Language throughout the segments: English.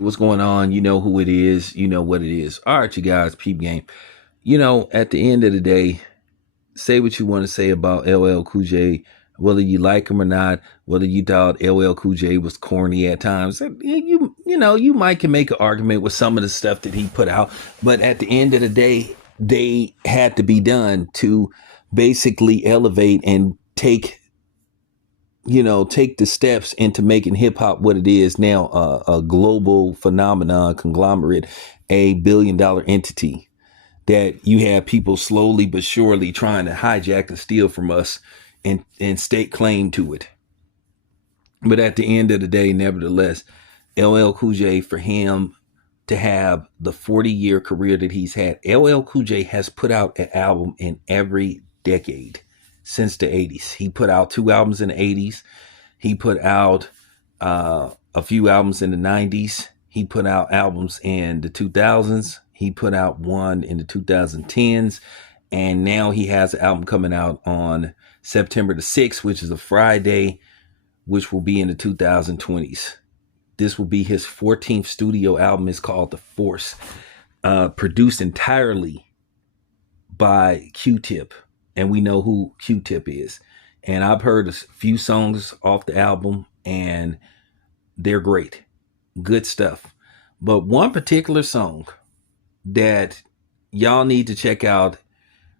What's going on? You know who it is. You know what it is. All right, you guys, peep game. At the end of the day, say what you want to say about LL Cool J, whether you like him or not, whether you thought LL Cool J was corny at times. You might can make an argument with some of the stuff that he put out, but at the end of the day, they had to be done to basically elevate and take the steps into making hip hop what it is now, a global phenomenon, conglomerate, a billion-dollar entity that you have people slowly but surely trying to hijack and steal from us and stake claim to it. But at the end of the day, nevertheless, LL Cool J, for him to have the 40-year career that he's had, LL Cool J has put out an album in every decade since the 80s. He put out 2 albums in the 80s. He put out a few albums in the 90s. He put out albums in the 2000s. He put out one in the 2010s. And now he has an album coming out on September the 6th, which is a Friday, which will be in the 2020s. This will be his 14th studio album. It's called The Force, produced entirely by Q-Tip. And we know who Q-Tip is. And I've heard a few songs off the album, and they're great. Good stuff. But one particular song that y'all need to check out,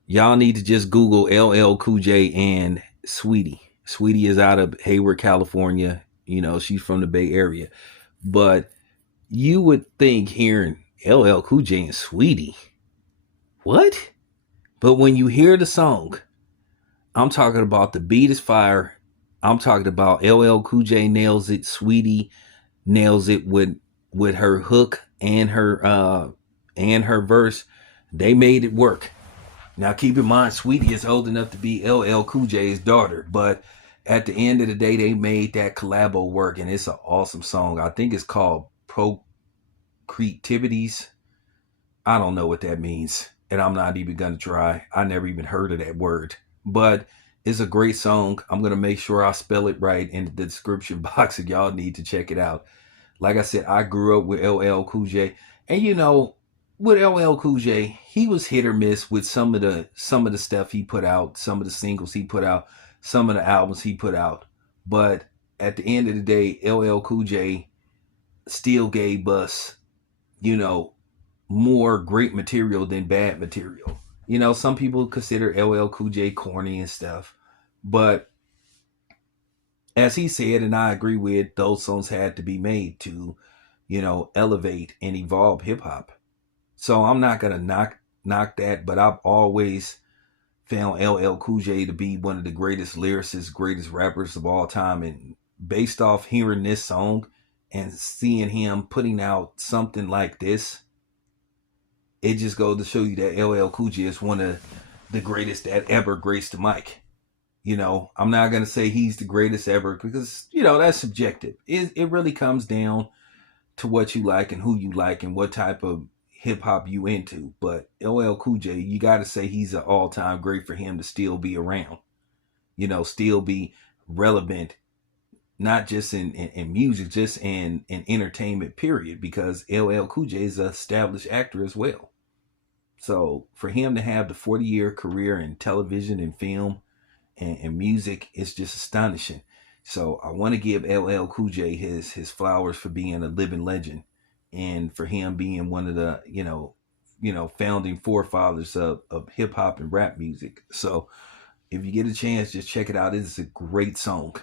y'all need to just Google LL Cool J and Saweetie. Saweetie is out of Hayward, California. She's from the Bay Area. But you would think hearing LL Cool J and Saweetie, what? But when you hear the song, I'm talking about the beat is fire. I'm talking about LL Cool J nails it. Saweetie nails it with her hook and her verse. They made it work. Now keep in mind, Saweetie is old enough to be LL Cool J's daughter, but at the end of the day, they made that collabo work, and it's an awesome song. I think it's called Proclivities. I don't know what that means, and I'm not even gonna try. I never even heard of that word, but it's a great song. I'm gonna make sure I spell it right in the description box, and y'all need to check it out. Like I said, I grew up with LL Cool J, and with LL Cool J, he was hit or miss with some of the stuff he put out, some of the singles he put out, some of the albums he put out. But at the end of the day, LL Cool J still gave us, more great material than bad material. Some people consider LL Cool J corny and stuff, but as he said, and I agree with, those songs had to be made to, elevate and evolve hip hop. So I'm not gonna knock that, but I've always found LL Cool J to be one of the greatest lyricists, greatest rappers of all time. And based off hearing this song and seeing him putting out something like this, it just goes to show you that LL Cool J is one of the greatest that ever graced the mic. I'm not gonna say he's the greatest ever because that's subjective. It really comes down to what you like and who you like and what type of hip hop you into. But LL Cool J, you got to say he's an all time great for him to still be around, still be relevant, not just in music, just in entertainment, period, because LL Cool J is an established actor as well. So for him to have the 40-year career in television and film and music, it's just astonishing. So I want to give LL Cool J his flowers for being a living legend and for him being one of the, founding forefathers of hip hop and rap music. So if you get a chance, just check it out. It is a great song.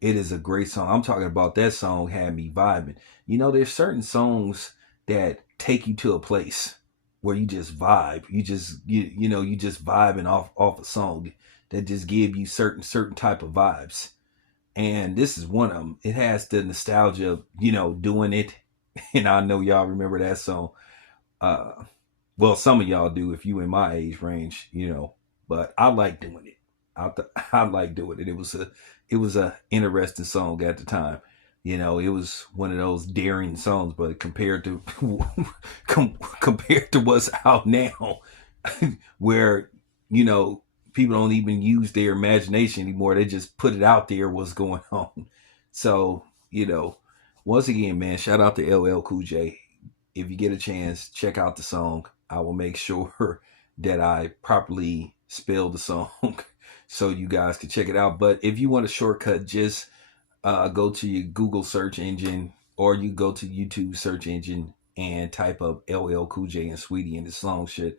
It is a great song. I'm talking about that song had me vibing. There's certain songs that take you to a place where you just vibe. You just you just vibing off a song that just give you certain type of vibes. And this is one of them. It has the nostalgia of, doing it. And I know y'all remember that song. Well, some of y'all do if you in my age range, but I like doing it. I like doing it. It was a interesting song at the time. It was one of those daring songs, but compared to compared to what's out now, where people don't even use their imagination anymore. They just put it out there what's going on. So Once again, man, shout out to LL Cool J. If you get a chance, check out the song. I will make sure that I properly spell the song so you guys can check it out. But if you want a shortcut, just go to your Google search engine or you go to YouTube search engine and type up LL Cool J and Saweetie, and the song should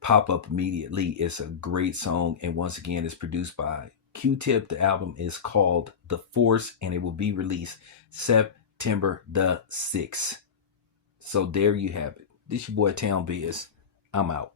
pop up immediately. It's a great song, and once again, it's produced by Q-Tip. The album is called The Force, and it will be released September the 6th. So there you have it. This your boy Town Biz. I'm out.